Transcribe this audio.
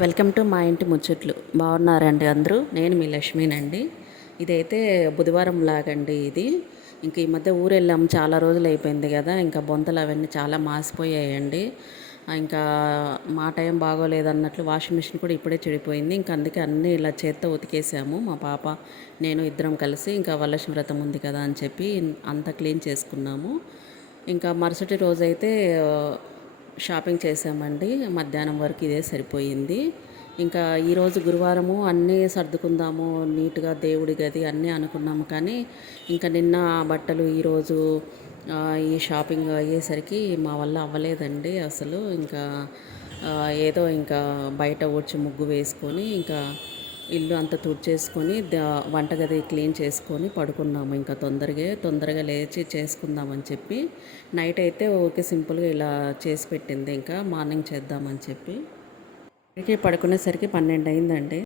Welcome to మా ఇంటి ముచ్చట్లు. బాగున్నారండి అందరూ? నేను మీ లక్ష్మీనండి. ఇదైతే బుధవారం లాగండి ఇది. ఇంక ఈ మధ్య ఊరు వెళ్ళాము, చాలా రోజులు అయిపోయింది కదా, ఇంకా బొంతలు అవన్నీ చాలా మాసిపోయాయండి. ఇంకా మా టైం బాగోలేదన్నట్లు వాషింగ్ మిషన్ కూడా ఇప్పుడే చెడిపోయింది. ఇంకా అందుకే అన్నీ ఇలా చేత్తో ఉతికేసాము. మా పాప నేను ఇద్దరం కలిసి, ఇంకా వరలక్ష్మి వ్రతం ఉంది కదా అని చెప్పి అంతా క్లీన్ చేసుకున్నాము. ఇంకా మరుసటి రోజైతే షాపింగ్ చేసామండి. మధ్యాహ్నం వరకు ఇదే సరిపోయింది. ఇంకా ఈరోజు గురువారము అన్నీ సర్దుకుందాము నీట్గా, దేవుడి గది అన్నీ అనుకున్నాము. కానీ ఇంకా నిన్న బట్టలు, ఈరోజు ఈ షాపింగ్ అయ్యేసరికి మా వల్ల అవ్వలేదండి అసలు. ఇంకా ఏదో ఇంకా బయట ఊడ్చి ముగ్గు వేసుకొని, ఇంకా ఇల్లు అంతా తుడిచేసుకొని వంటగది క్లీన్ చేసుకొని పడుకున్నాము. ఇంకా తొందరగా లేచి చేసుకుందామని చెప్పి నైట్ అయితే ఓకే సింపుల్గా ఇలా చేసి పెట్టింది. ఇంకా మార్నింగ్ చేద్దామని చెప్పి పడుకునేసరికి 12 అయిందండి.